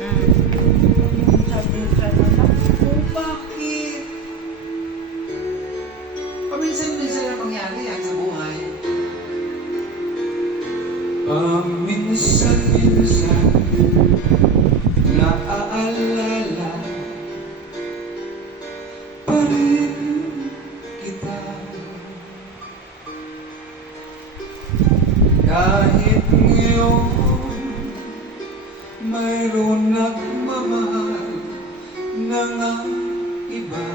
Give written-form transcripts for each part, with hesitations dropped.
Minsan-minsan naman. Kung bakit paminsan-minsan na mangyari yan sa buhay. Paminsan-minsan naaalala pa rin kita. Kahit ngayon mayroon nagmamahal na nga iba.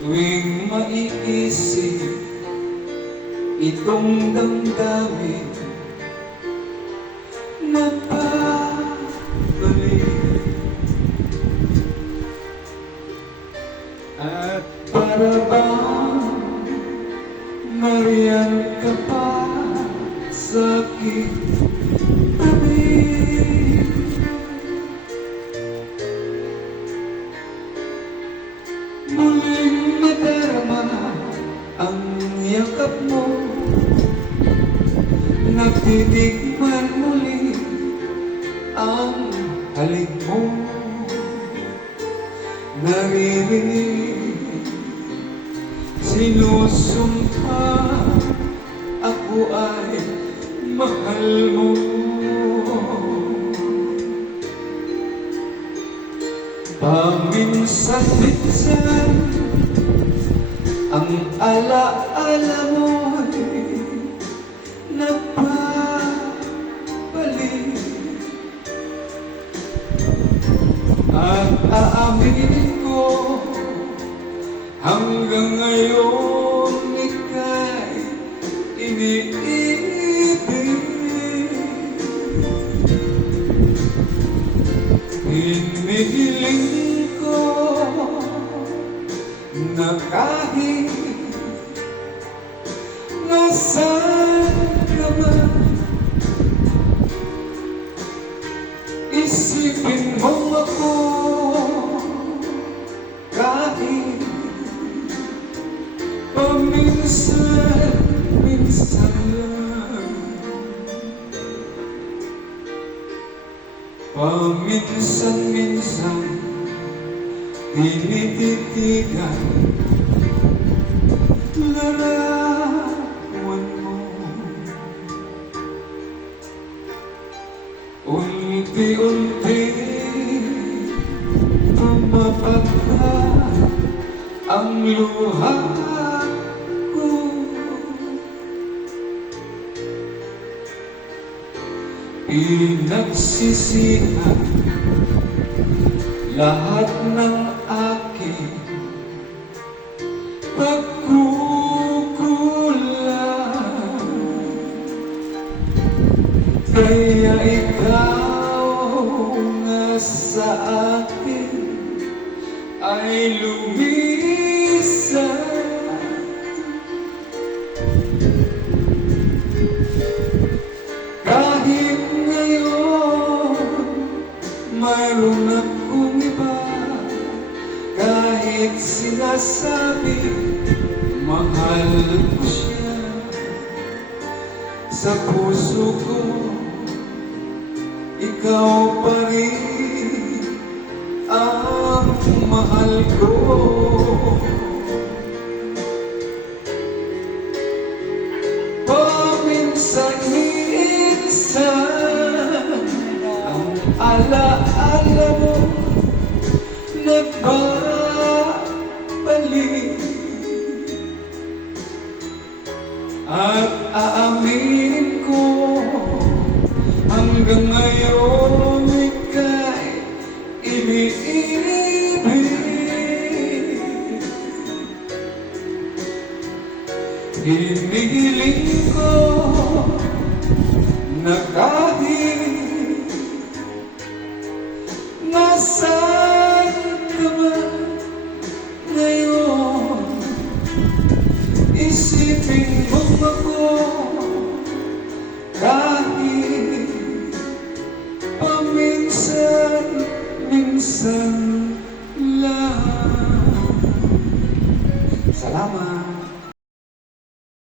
Tuwing maiisip itong damdamin na pabalik, at para bang nariyan ka pa sa aking tabi. Muling nadarama ang yakap mo, nagtitikman muli ang halik mo. Naririnig, sinusumpa, ako ay mahal mo. Paminsan-minsan ang ala-ala mo'y nagpapalik, at aaminin ko hanggang ngayon ika'y iniibig. Hinihiling ko na kahit nasaan ka man, isipin mo ako kahit paminsan-minsan lang. Paminsan-minsan tinititigan larawan mo. Unti-unti pumapagka ang luha ko. Pinagsisihan lahat ng aking pagkukulang, kaya ikaw nga sa akin ay lumisan. Kahit ngayon mayroon akong iba, kahit sinasabi mahal ko siya, sa puso ko ikaw pa rin ang mahal ko. Paminsan-minsan ang ala-ala mo nagbabalik, at aaminin ko hanggang ngayon ika'y iniibig. Hinihiling ko na kahit nasaan ka man ngayon, isipin mo ako kahit paminsan-minsan lang. Salamat.